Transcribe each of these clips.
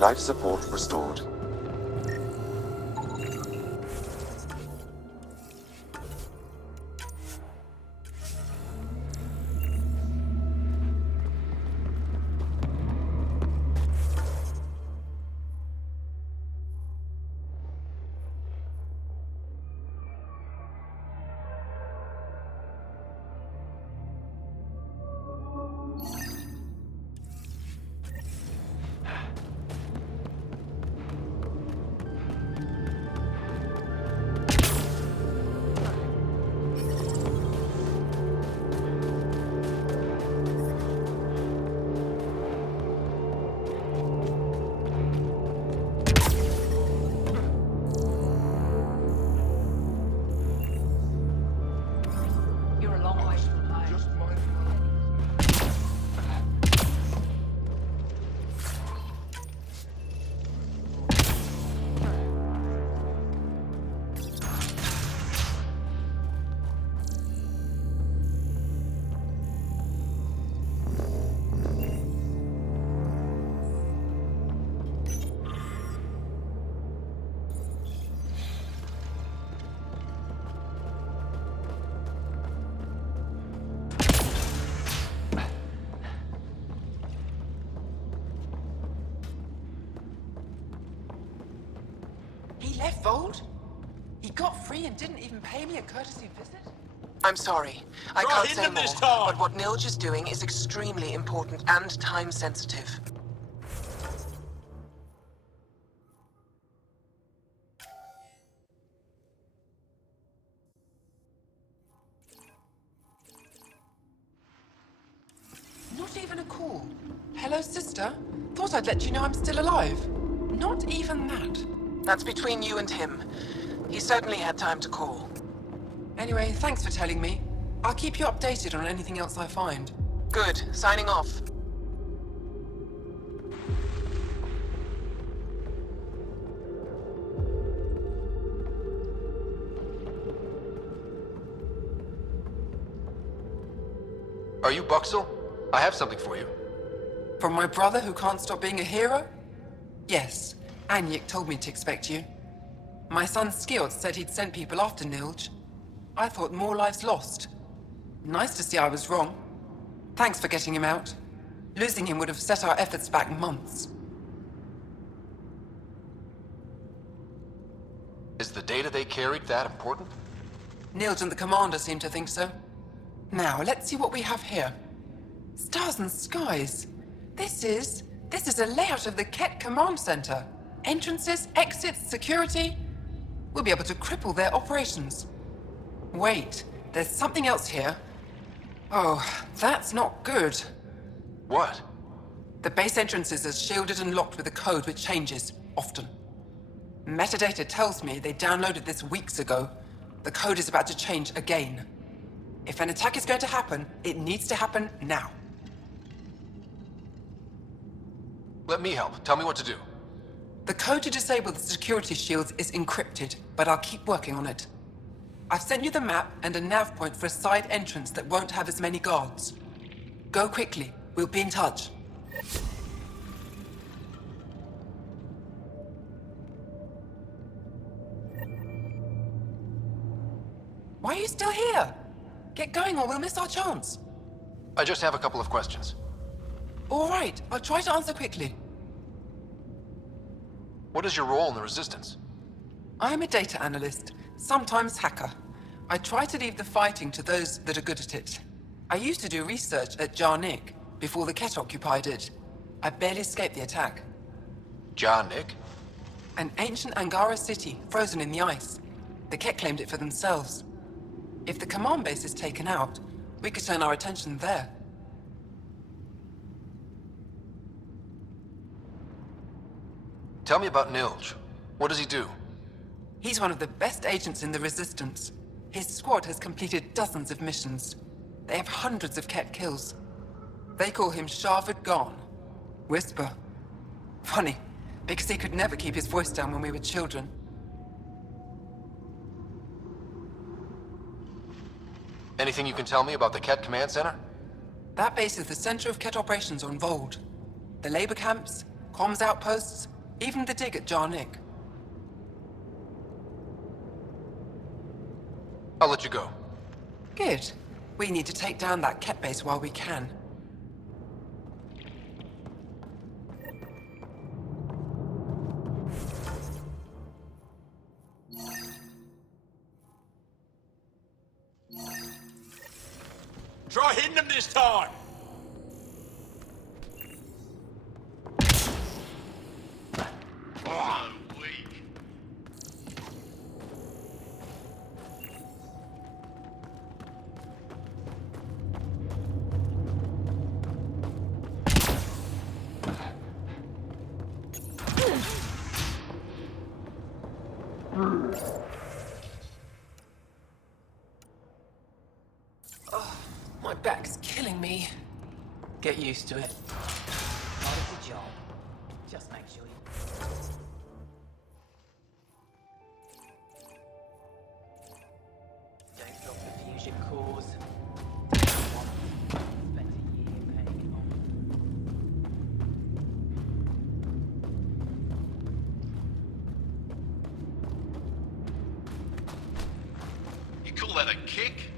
Life support restored. You're a long way from home. Just mind. He left Vold? He got free and didn't even pay me a courtesy visit? I'm sorry. I Try can't hitting say him more, this time. but what Nilge is doing is extremely important and time-sensitive. Not even a call. Hello, sister. Thought I'd let you know I'm still alive. Not even that. That's between you and him. He certainly had time to call. Anyway, thanks for telling me. I'll keep you updated on anything else I find. Good. Signing off. Are you Buxel? I have something for you. From my brother who can't stop being a hero? Yes, Anyik told me to expect you. My son Skjord said he'd sent people after Nilge. I thought more lives lost. Nice to see I was wrong. Thanks for getting him out. Losing him would have set our efforts back months. Is the data they carried that important? Nilge and the commander seem to think so. Now, let's see what we have here. Stars and skies. This is a layout of the Kett Command Center. Entrances, exits, security. We'll be able to cripple their operations. Wait, there's something else here. Oh, that's not good. What? The base entrances are shielded and locked with a code which changes, often. Metadata tells me they downloaded this weeks ago. The code is about to change again. If an attack is going to happen, it needs to happen now. Let me help. Tell me what to do. The code to disable the security shields is encrypted, but I'll keep working on it. I've sent you the map and a nav point for a side entrance that won't have as many guards. Go quickly. We'll be in touch. Why are you still here? Get going or we'll miss our chance. I just have a couple of questions. All right, I'll try to answer quickly. What is your role in the Resistance? I'm a data analyst, sometimes hacker. I try to leave the fighting to those that are good at it. I used to do research at Jarnik before the Kett occupied it. I barely escaped the attack. Jarnik? An ancient Angara city, frozen in the ice. The Kett claimed it for themselves. If the command base is taken out, we could turn our attention there. Tell me about Nilge. What does he do? He's one of the best agents in the Resistance. His squad has completed dozens of missions. They have hundreds of Kett kills. They call him Sharvid Garn. Whisper. Funny, because he could never keep his voice down when we were children. Anything you can tell me about the Kett Command Center? That base is the center of Kett operations on Vold. The labor camps, Comms outposts, even the dig at Jarnik. I'll let you go. Good. We need to take down that Ket base while we can. Try hitting them this time! So weak. My back's killing me. Get used to it. Part of the job. Just make sure you... Don't drop the fusion cores. Spent a year paying it off. You call that a kick?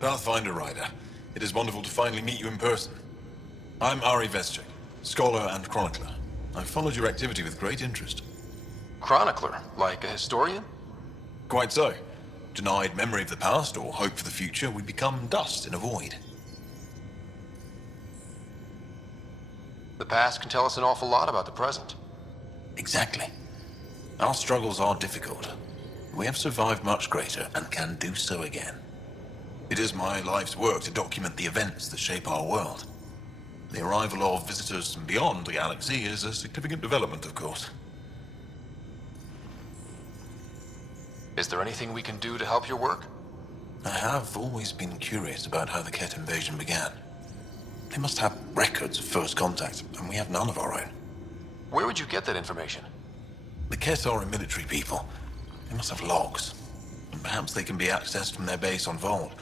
Pathfinder Rider, it is wonderful to finally meet you in person. I'm Ari Vestchik, scholar and chronicler. I've followed your activity with great interest. Chronicler, like a historian? Quite so. Denied memory of the past or hope for the future, we become dust in a void. The past can tell us an awful lot about the present. Exactly. Our struggles are difficult. We have survived much greater and can do so again. It is my life's work to document the events that shape our world. The arrival of visitors from beyond the galaxy is a significant development, of course. Is there anything we can do to help your work? I have always been curious about how the Ket invasion began. They must have records of first contact, and we have none of our own. Where would you get that information? The Ket are a military people. They must have logs. And perhaps they can be accessed from their base on Vold.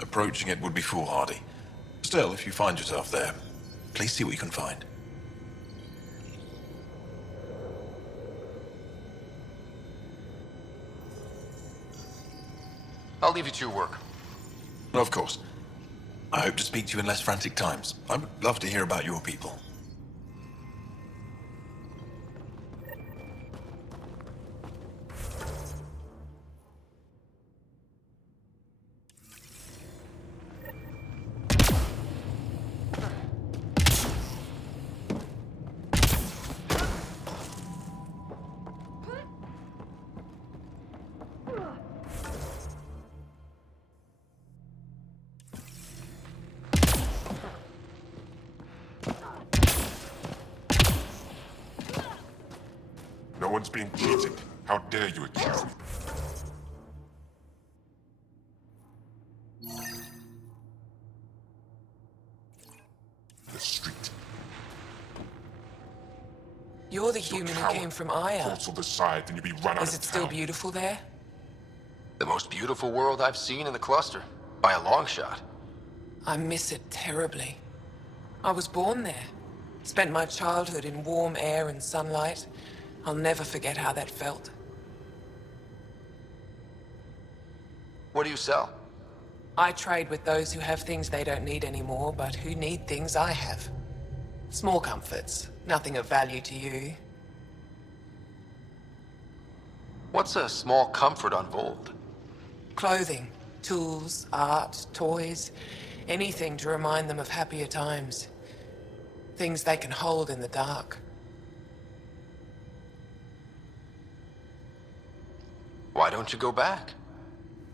Approaching it would be foolhardy. Still, if you find yourself there, please see what you can find. I'll leave you to your work. Of course. I hope to speak to you in less frantic times. I would love to hear about your people. No one's being cheated. How dare you accuse me? The street. You're the human who came from Aya. Cancel the side, then you'll be run out Is of it still town. beautiful there? The most beautiful world I've seen in the cluster. By a long shot. I miss it terribly. I was born there. Spent my childhood in warm air and sunlight. I'll never forget how that felt. What do you sell? I trade with those who have things they don't need anymore, but who need things I have. Small comforts, nothing of value to you. What's a small comfort on Vold? Clothing, tools, art, toys, anything to remind them of happier times. Things they can hold in the dark. Why don't you go back?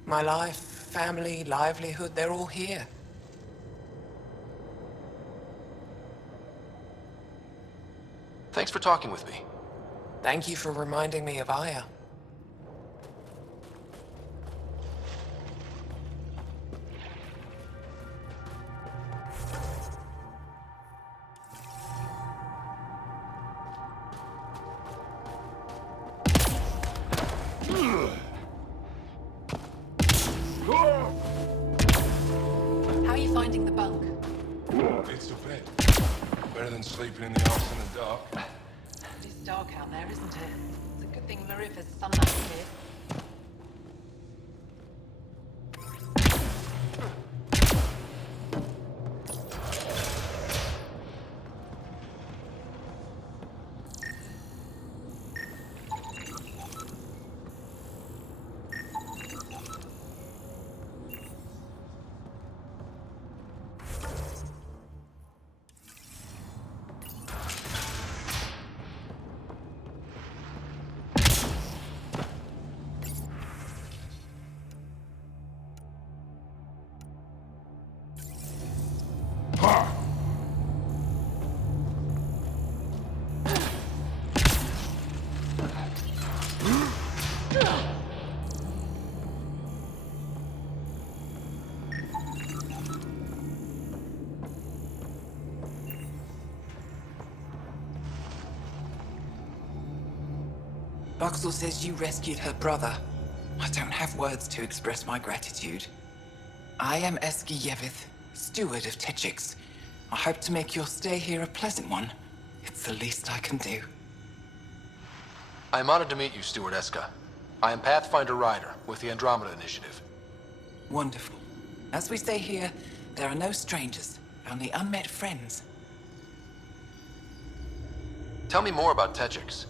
My life, family, livelihood, they're all here. Thanks for talking with me. Thank you for reminding me of Aya. How are you finding the bunk? It's a bed. Better than sleeping in the arse in the dark. It is dark out there, isn't it? It's a good thing Marifa's sunlight here. Buxel says you rescued her brother. I don't have words to express my gratitude. I am Eski Yevith, steward of Techix. I hope to make your stay here a pleasant one. It's the least I can do. I am honored to meet you, Steward Eska. I am Pathfinder Ryder with the Andromeda Initiative. Wonderful. As we say here, there are no strangers, only unmet friends. Tell me more about Techix.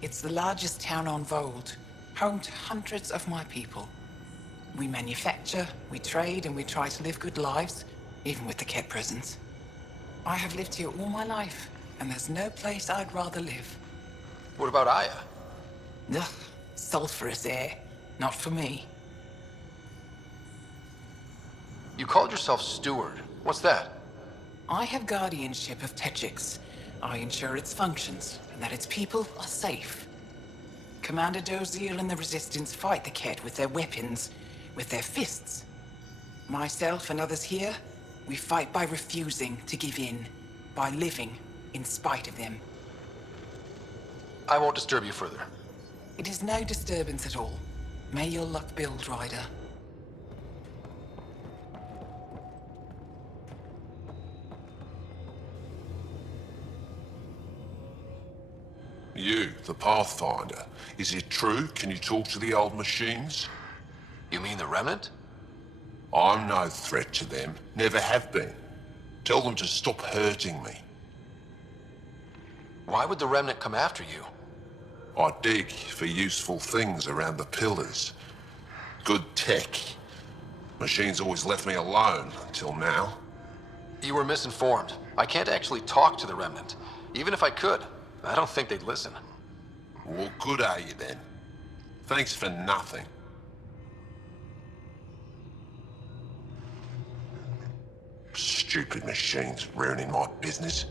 It's the largest town on Vold, home to hundreds of my people. We manufacture, we trade, and we try to live good lives, even with the Ket presence. I have lived here all my life, and there's no place I'd rather live. What about Aya? Ugh, sulfurous air. Not for me. You called yourself Steward. What's that? I have guardianship of Techix. I ensure its functions, and that its people are safe. Commander Doziel and the Resistance fight the Ket with their weapons, with their fists. Myself and others here, we fight by refusing to give in, by living in spite of them. I won't disturb you further. It is no disturbance at all. May your luck build, Ryder. You, the Pathfinder. Is it true? Can you talk to the old machines? You mean the Remnant? I'm no threat to them. Never have been. Tell them to stop hurting me. Why would the Remnant come after you? I dig for useful things around the pillars. Good tech. Machines always left me alone until now. You were misinformed. I can't actually talk to the Remnant. Even if I could, I don't think they'd listen. What good are you then? Thanks for nothing. Stupid machines ruining my business.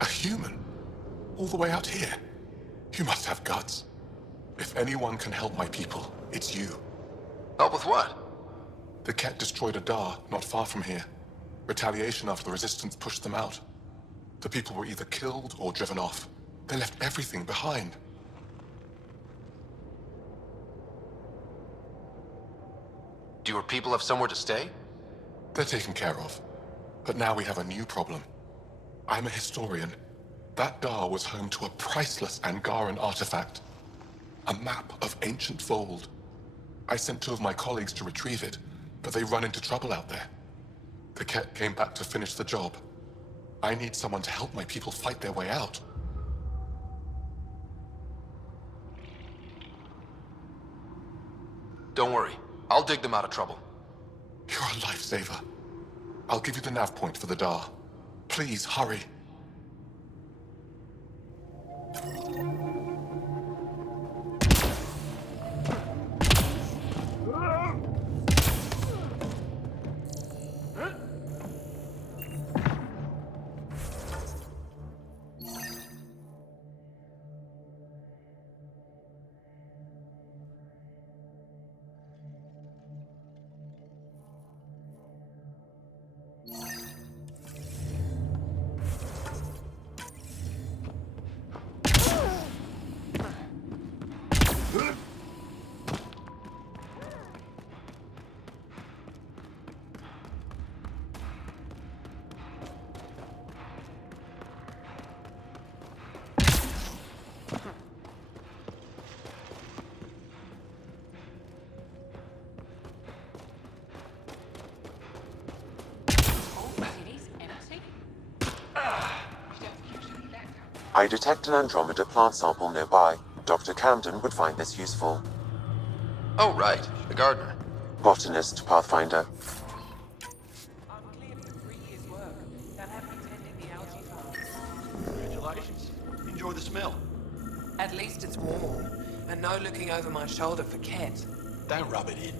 A human? All the way out here? You must have guts. If anyone can help my people, it's you. Help with what? The Ket destroyed a Dar not far from here. Retaliation after the Resistance pushed them out. The people were either killed or driven off. They left everything behind. Do your people have somewhere to stay? They're taken care of. But now we have a new problem. I'm a historian. That Dar was home to a priceless Angaran artifact. A map of ancient Vold. I sent 2 of my colleagues to retrieve it, but they run into trouble out there. The Ket came back to finish the job. I need someone to help my people fight their way out. Don't worry. I'll dig them out of trouble. You're a lifesaver. I'll give you the nav point for the Dar. Please, hurry. I detect an Andromeda plant sample nearby. Dr. Camden would find this useful. Oh, right. The gardener. Botanist, Pathfinder. I'm cleared for 3 years' work. They'll have me tending the algae farm. Congratulations. Enjoy the smell. At least it's warm, and no looking over my shoulder for Ket. Don't rub it in.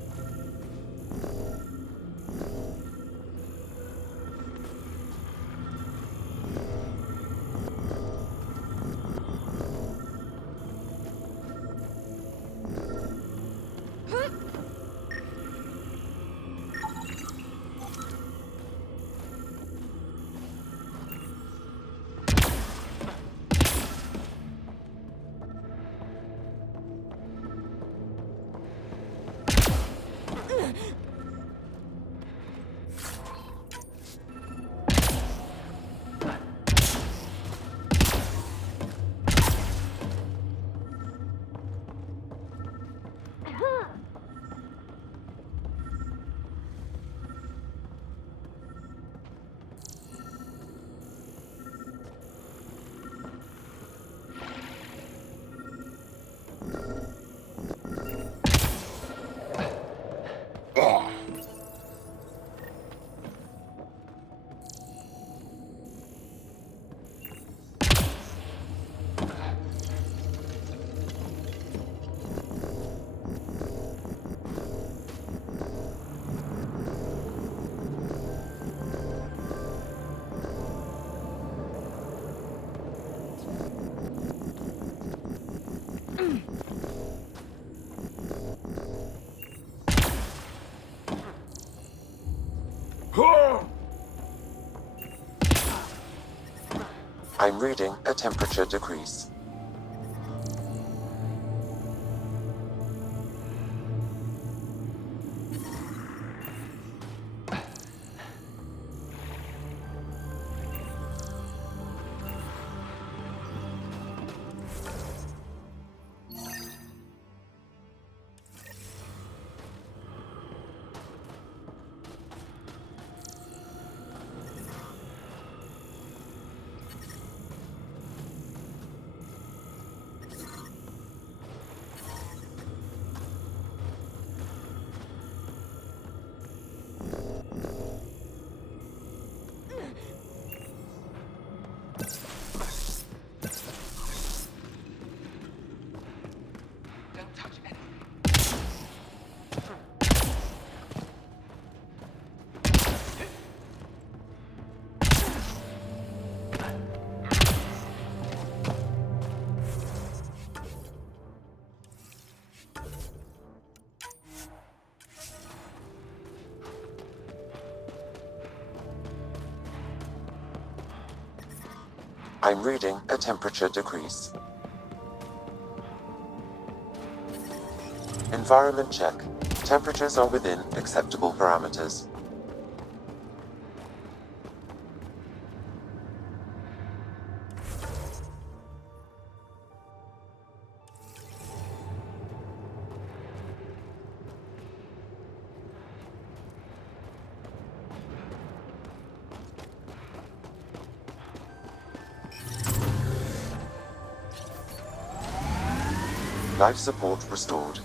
I'm reading a temperature decrease. I'm reading a temperature decrease. Environment check. Temperatures are within acceptable parameters. Life support restored.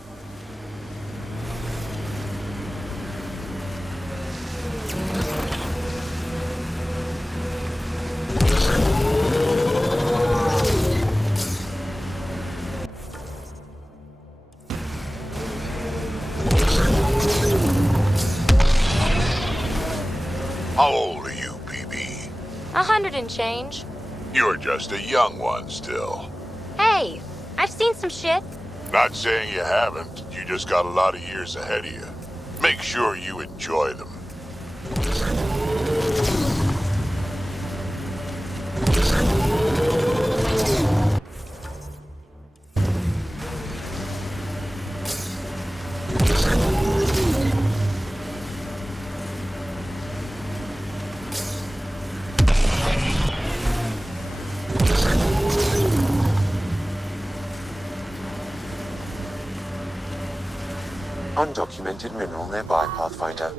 How old are you, PB? 100 and change. You're just a young one still. Hey, I've seen some shit. Not saying you haven't, you just got a lot of years ahead of you. Make sure you enjoy them. Undocumented mineral nearby, Pathfinder.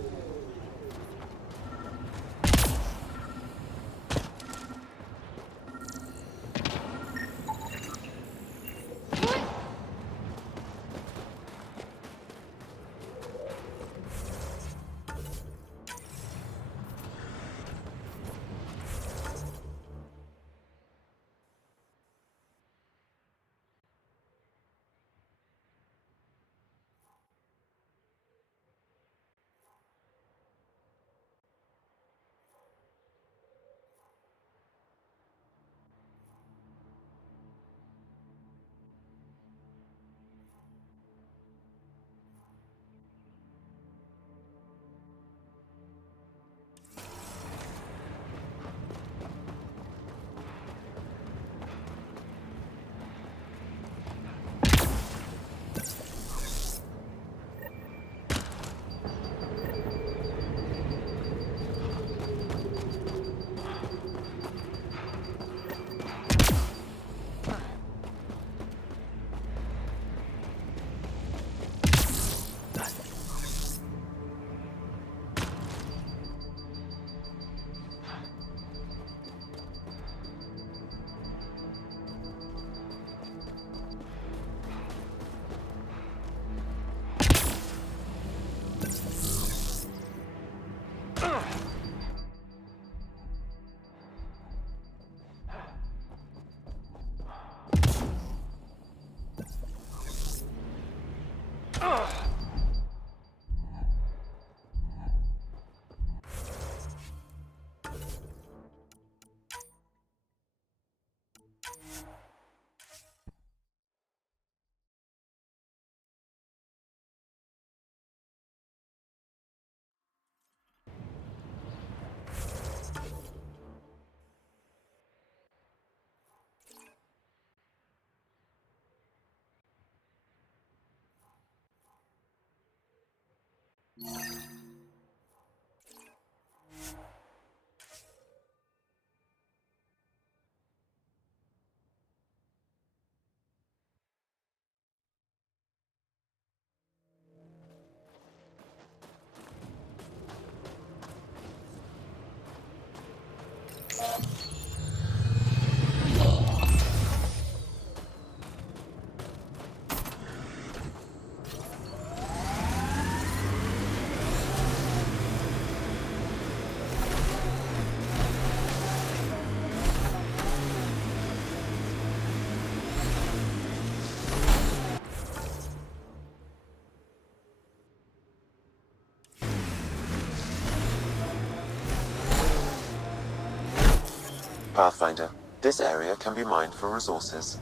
Pathfinder, this area can be mined for resources.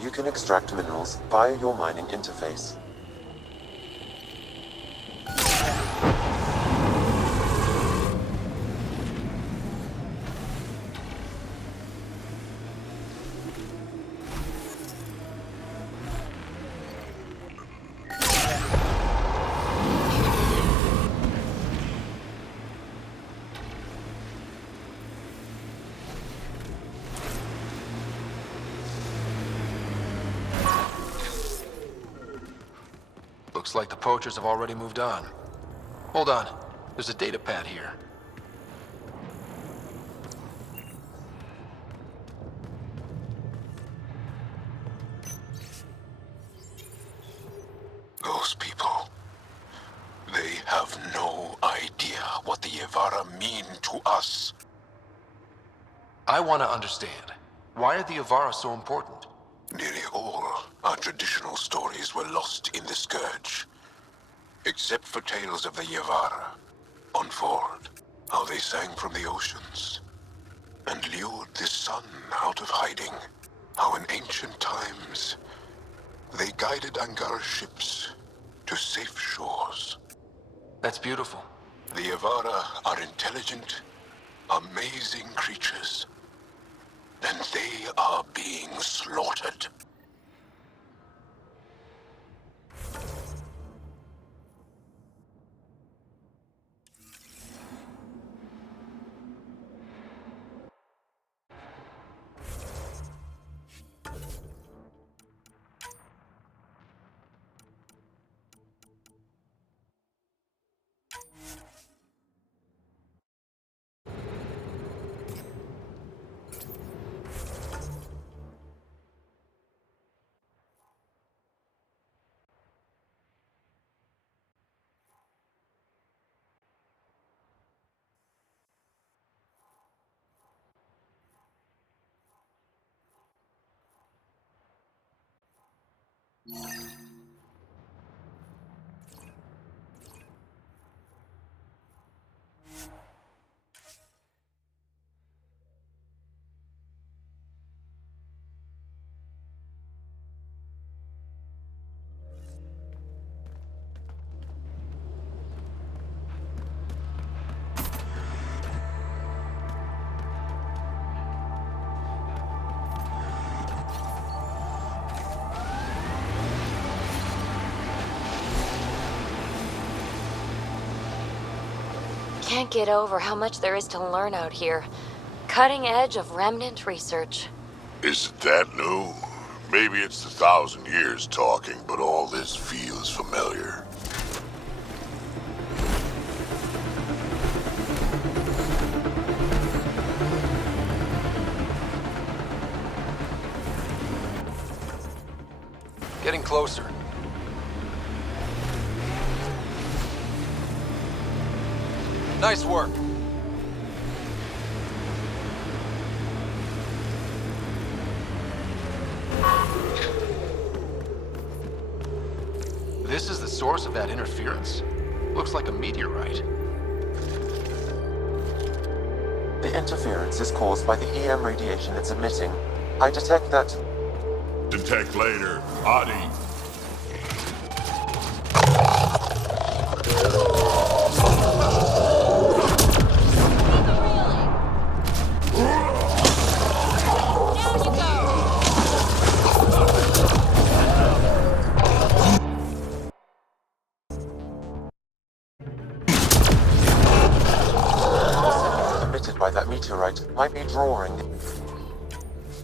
You can extract minerals via your mining interface. Looks like the poachers have already moved on. Hold on. There's a data pad here. Those people, they have no idea what the Yevara mean to us. I want to understand. Why are the Yevara so important? Nearly all our traditional stories were lost in the Scourge. Except for tales of the Yevara. On Ford, how they sang from the oceans and lured the sun out of hiding. How in ancient times, they guided Angara's ships to safe shores. That's beautiful. The Yevara are intelligent, amazing creatures. And they are being slaughtered. Can't get over how much there is to learn out here. Cutting edge of remnant research. Is it that new? Maybe it's the 1,000 years talking, but all this feels familiar. Getting closer. Nice work. This is the source of that interference? Looks like a meteorite. The interference is caused by the EM radiation it's emitting. I detect that... Detect later. Adi. by that meteorite might be drawing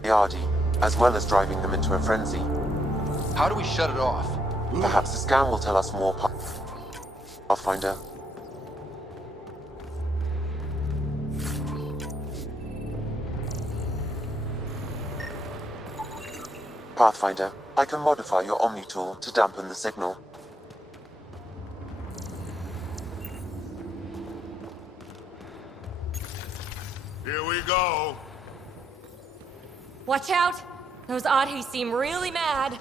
the Ardi, as well as driving them into a frenzy. How do we shut it off? Perhaps the scan will tell us more, Pathfinder. Pathfinder, I can modify your Omni tool to dampen the signal. Here we go. Watch out! Those Adhi seem really mad.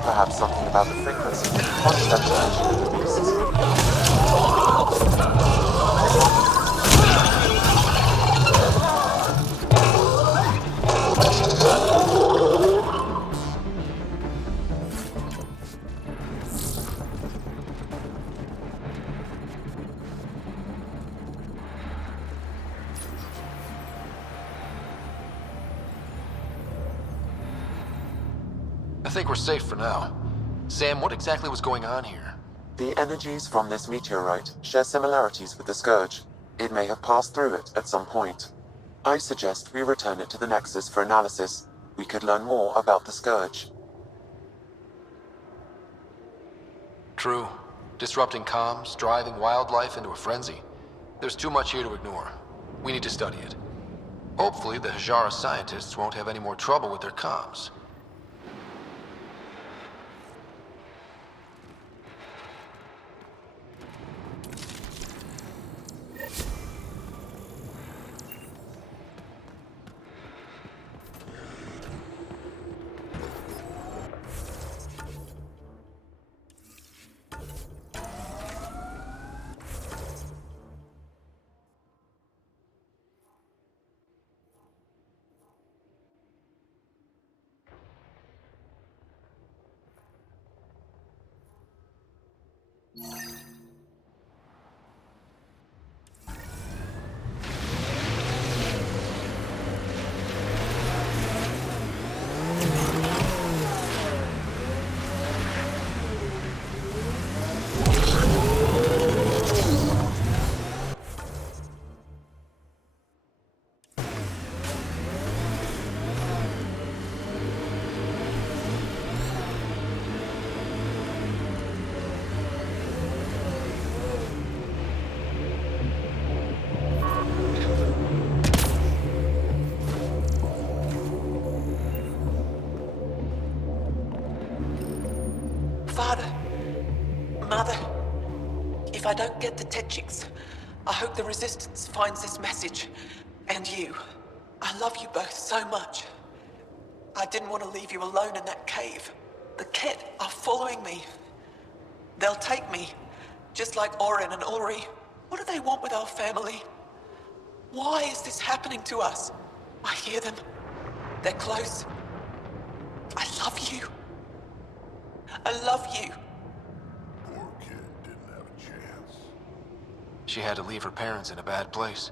Perhaps something about the frequency or saturation of the beasts. I think we're safe for now. Sam, what exactly was going on here? The energies from this meteorite share similarities with the Scourge. It may have passed through it at some point. I suggest we return it to the Nexus for analysis. We could learn more about the Scourge. True. Disrupting comms, driving wildlife into a frenzy. There's too much here to ignore. We need to study it. Hopefully, the Hajara scientists won't have any more trouble with their comms. Father, Mother, if I don't get the Tetchiks, I hope the Resistance finds this message. And you. I love you both so much. I didn't want to leave you alone in that cave. The Ket are following me. They'll take me, just like Orin and Ulri. What do they want with our family? Why is this happening to us? I hear them. They're close. I love you. I love you. Poor kid didn't have a chance. She had to leave her parents in a bad place.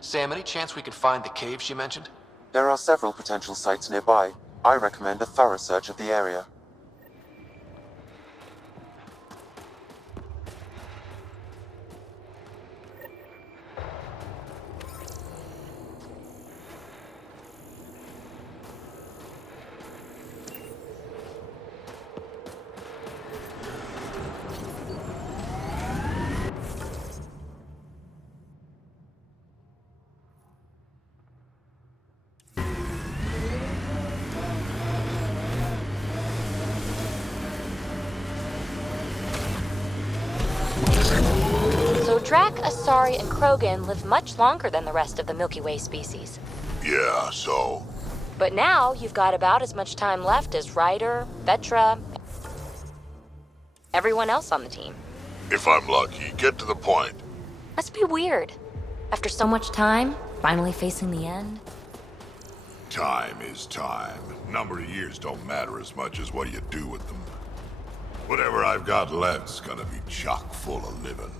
Sam, any chance we can find the cave she mentioned? There are several potential sites nearby. I recommend a thorough search of the area. Drac, Asari, and Krogan live much longer than the rest of the Milky Way species. Yeah, so? But now you've got about as much time left as Ryder, Vetra, everyone else on the team. If I'm lucky, get to the point. Must be weird. After so much time, finally facing the end. Time is time. Number of years don't matter as much as what you do with them. Whatever I've got left's gonna be chock full of living.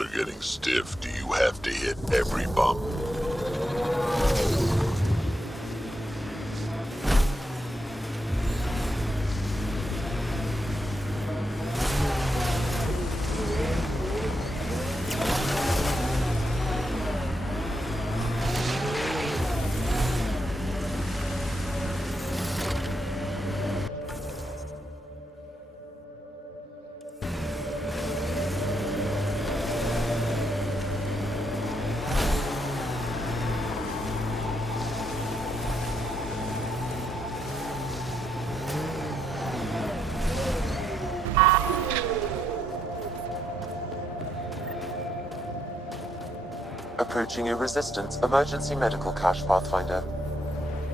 Are getting stiff. Do you have to hit every bump? Approaching a Resistance emergency medical cache, Pathfinder.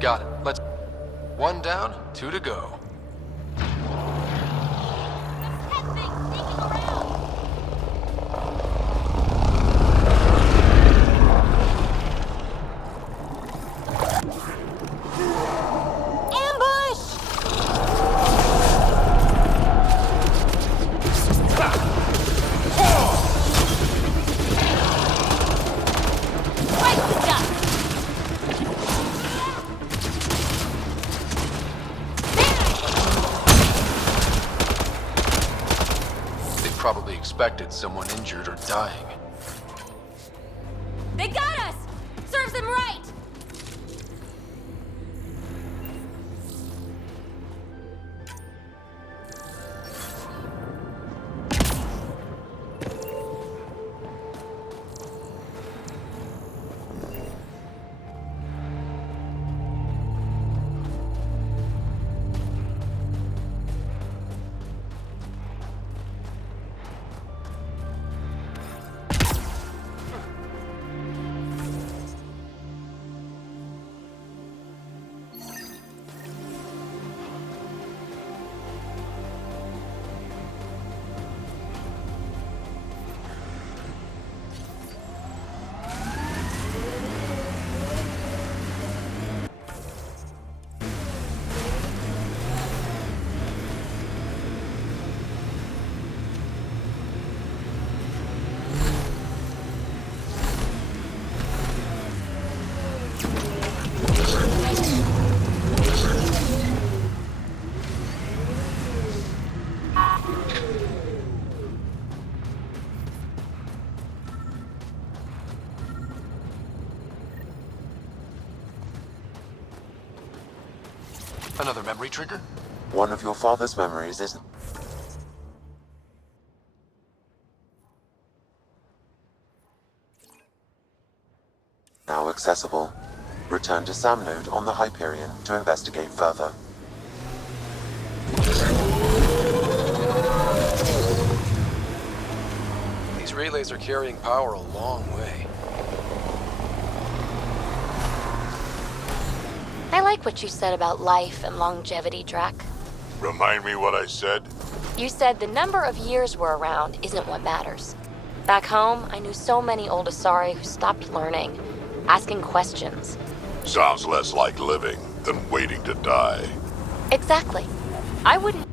Got it. Let's... 1 down, 2 to go. Probably expected someone injured or dying. They got us! Serves them right! Another memory trigger? One of your father's memories isn't. Now accessible. Return to Sam Node on the Hyperion to investigate further. These relays are carrying power a long way. I like what you said about life and longevity, Drac. Remind me what I said? You said the number of years we're around isn't what matters. Back home, I knew so many old Asari who stopped learning, asking questions. Sounds less like living than waiting to die. Exactly. I wouldn't...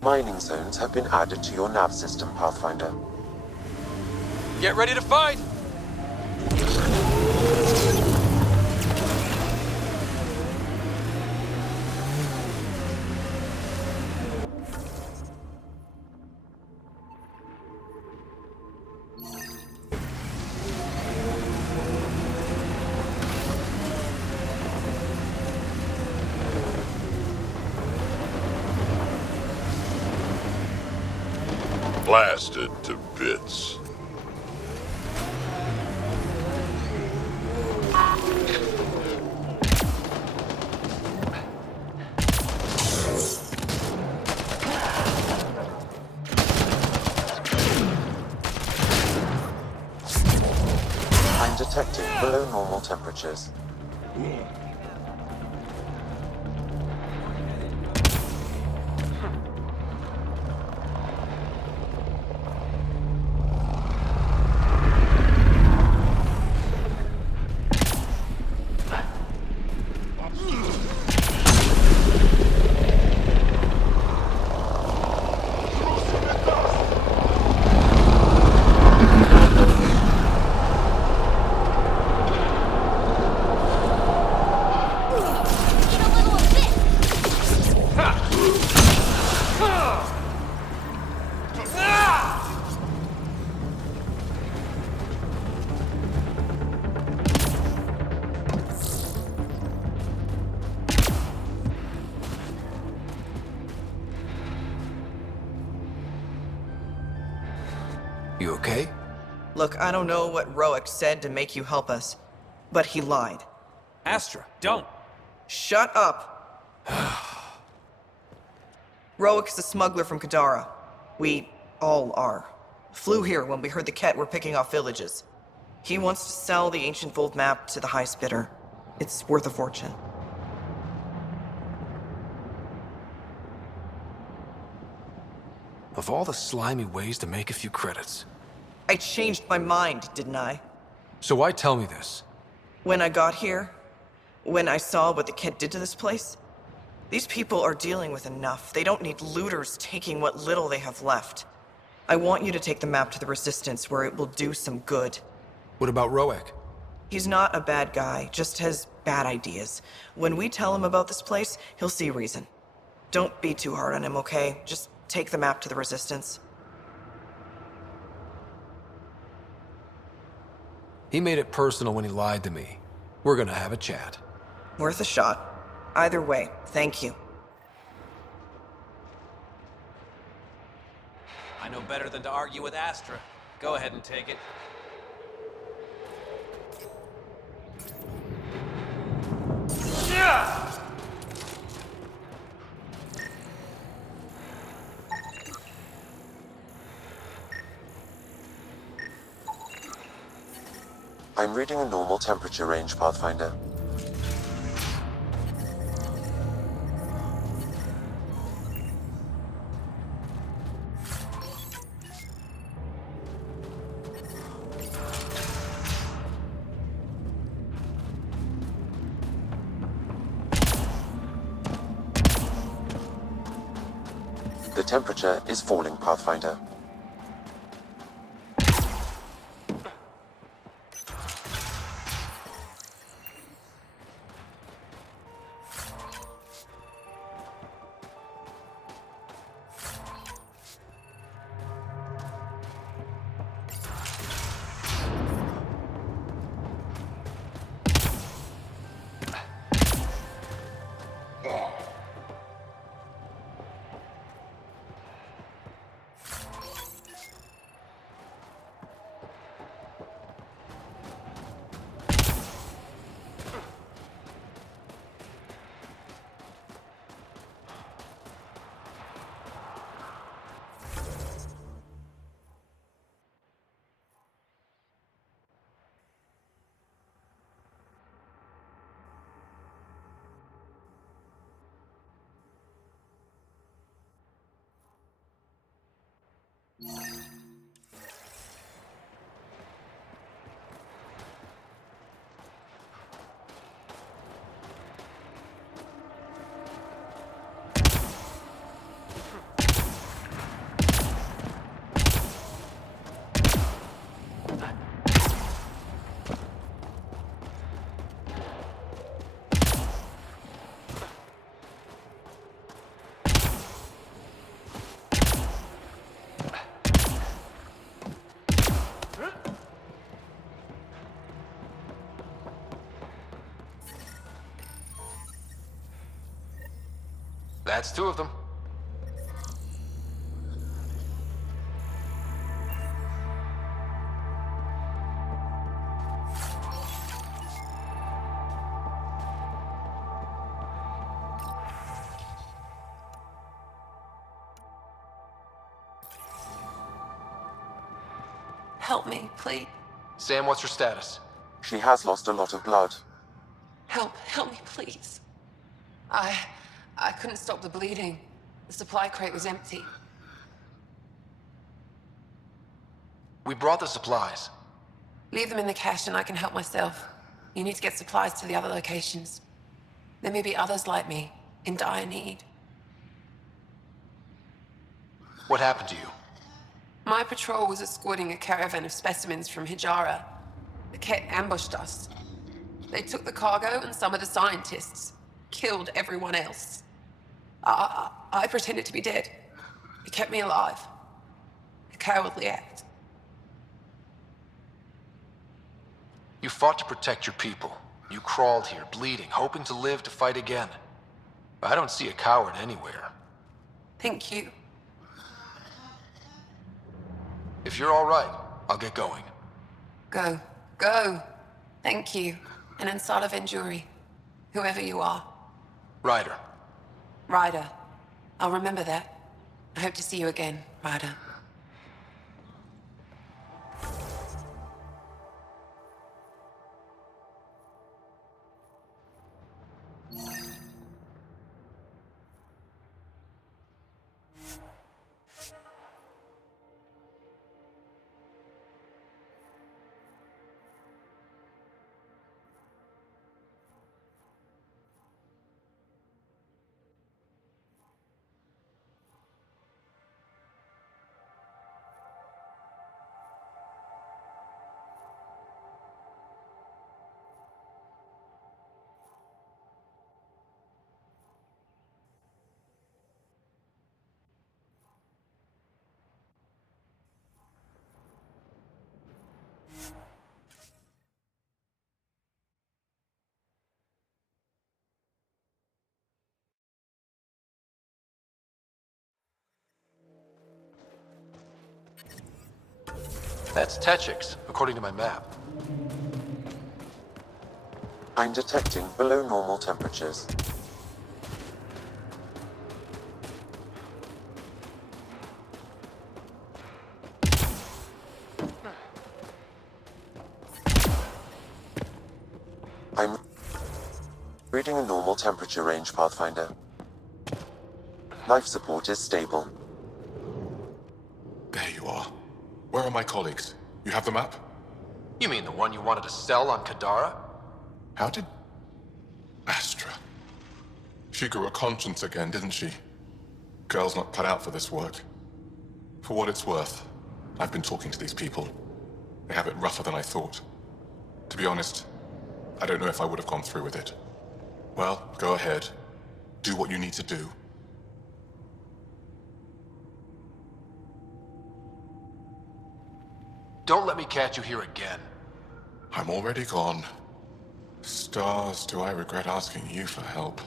Mining zones have been added to your nav system, Pathfinder. Get ready to fight! Blasted to bits. I'm detecting below normal temperatures. Look, I don't know what Roic said to make you help us, but he lied. Astra, don't! Shut up! Roic's a smuggler from Kadara. We all are. Flew here when we heard the Ket were picking off villages. He wants to sell the ancient Volt map to the highest bidder. It's worth a fortune. Of all the slimy ways to make a few credits. I changed my mind, didn't I? So why tell me this? When I got here, when I saw what the Ket did to this place, these people are dealing with enough. They don't need looters taking what little they have left. I want you to take the map to the Resistance where it will do some good. What about Roic? He's not a bad guy, just has bad ideas. When we tell him about this place, he'll see reason. Don't be too hard on him, okay? Just take the map to the Resistance. He made it personal when he lied to me. We're gonna have a chat. Worth a shot. Either way, thank you. I know better than to argue with Astra. Go ahead and take it. I'm reading a normal temperature range, Pathfinder. The temperature is falling, Pathfinder. That's two of them. Help me, please. Sam, what's her status? She has lost a lot of blood. Help me, please. I couldn't stop the bleeding. The supply crate was empty. We brought the supplies. Leave them in the cache and I can help myself. You need to get supplies to the other locations. There may be others like me, in dire need. What happened to you? My patrol was escorting a caravan of specimens from Hijara. The Ket ambushed us. They took the cargo and some of the scientists. Killed everyone else. I pretended to be dead. It kept me alive. A cowardly act. You fought to protect your people. You crawled here, bleeding, hoping to live to fight again. I don't see a coward anywhere. Thank you. If you're all right, I'll get going. Go. Go. Thank you. And Ansala Venturi. Whoever you are. Ryder. Ryder. I'll remember that. I hope to see you again, Ryder. That's Techix, according to my map. I'm detecting below normal temperatures. I'm reading a normal temperature range, Pathfinder. Life support is stable. There you are. Where are my colleagues? You have the map? You mean the one you wanted to sell on Kadara? How did... Astra. She grew a conscience again, didn't she? Girl's not cut out for this work. For what it's worth, I've been talking to these people. They have it rougher than I thought. To be honest, I don't know if I would have gone through with it. Well, go ahead. Do what you need to do. Don't let me catch you here again. I'm already gone. Stars, do I regret asking you for help?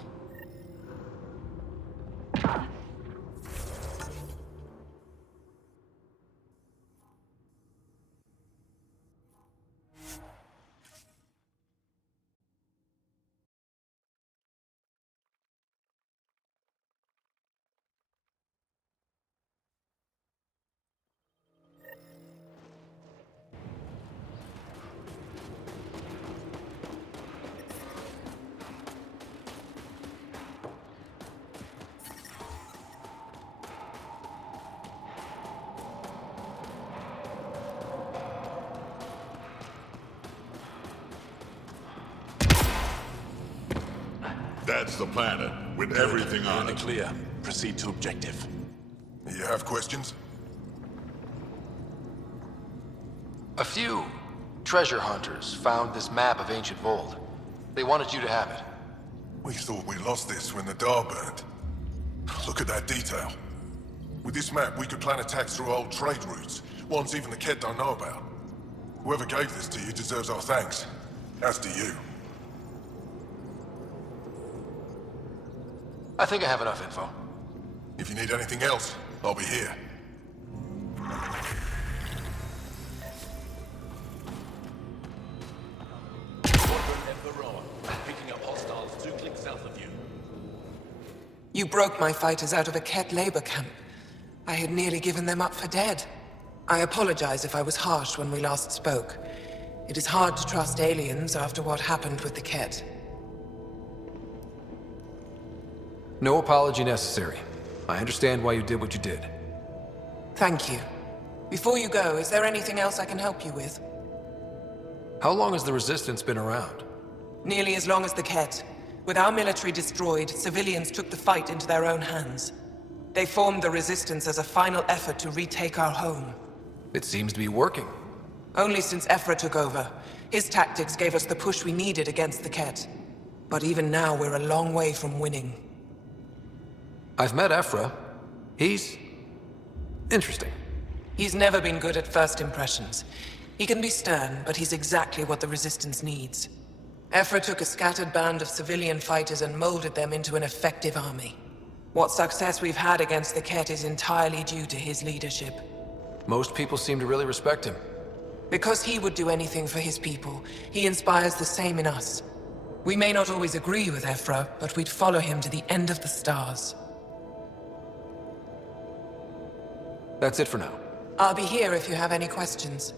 That's the planet, with everything on it. Clear. Proceed to objective. You have questions? A few treasure hunters found this map of ancient Vold. They wanted you to have it. We thought we lost this when the Dar burned. Look at that detail. With this map, we could plan attacks through old trade routes, ones even the Kett don't know about. Whoever gave this to you deserves our thanks. As do you. I think I have enough info. If you need anything else, I'll be here. Picking up hostiles 2 clicks south of you. You broke my fighters out of a Kett labor camp. I had nearly given them up for dead. I apologize if I was harsh when we last spoke. It is hard to trust aliens after what happened with the Kett. No apology necessary. I understand why you did what you did. Thank you. Before you go, is there anything else I can help you with? How long has the Resistance been around? Nearly as long as the Kett. With our military destroyed, civilians took the fight into their own hands. They formed the Resistance as a final effort to retake our home. It seems to be working. Only since Ephra took over. His tactics gave us the push we needed against the Kett. But even now, we're a long way from winning. I've met Ephra. He's... interesting. He's never been good at first impressions. He can be stern, but he's exactly what the Resistance needs. Ephra took a scattered band of civilian fighters and molded them into an effective army. What success we've had against the Kett is entirely due to his leadership. Most people seem to really respect him. Because he would do anything for his people, he inspires the same in us. We may not always agree with Ephra, but we'd follow him to the end of the stars. That's it for now. I'll be here if you have any questions.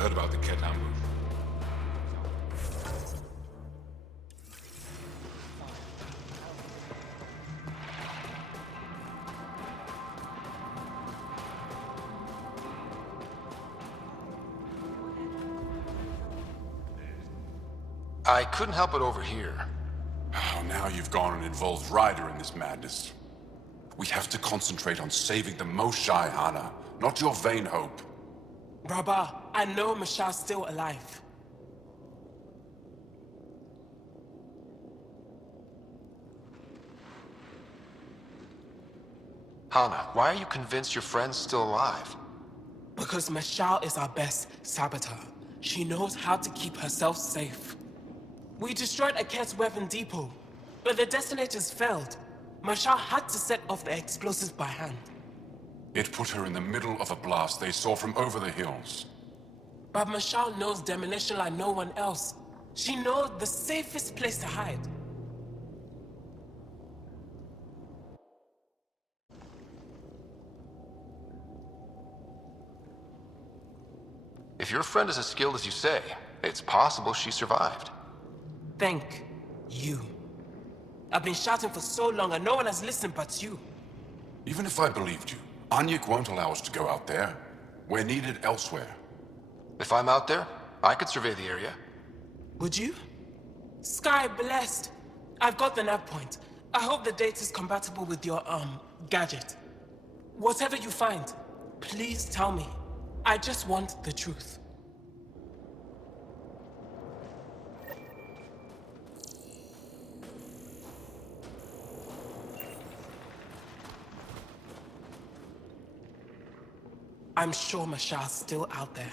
I heard about the Ket ambush. I couldn't help it over here. Oh, now you've gone and involved Ryder in this madness. We have to concentrate on saving the Moshae, Hana, not your vain hope. Braba, I know Mashal's still alive. Hana, why are you convinced your friend's still alive? Because Mashal is our best saboteur. She knows how to keep herself safe. We destroyed Aket's weapon depot, but the detonators failed. Mashal had to set off the explosives by hand. It put her in the middle of a blast they saw from over the hills. But Mashal knows demolition like no one else. She knows the safest place to hide. If your friend is as skilled as you say, it's possible she survived. Thank you. I've been shouting for so long and no one has listened but you. Even if I believed you, Anyuk won't allow us to go out there. We're needed elsewhere. If I'm out there, I could survey the area. Would you? Sky blessed. I've got the nav point. I hope the data's compatible with your, gadget. Whatever you find, please tell me. I just want the truth. I'm sure Mashal's still out there.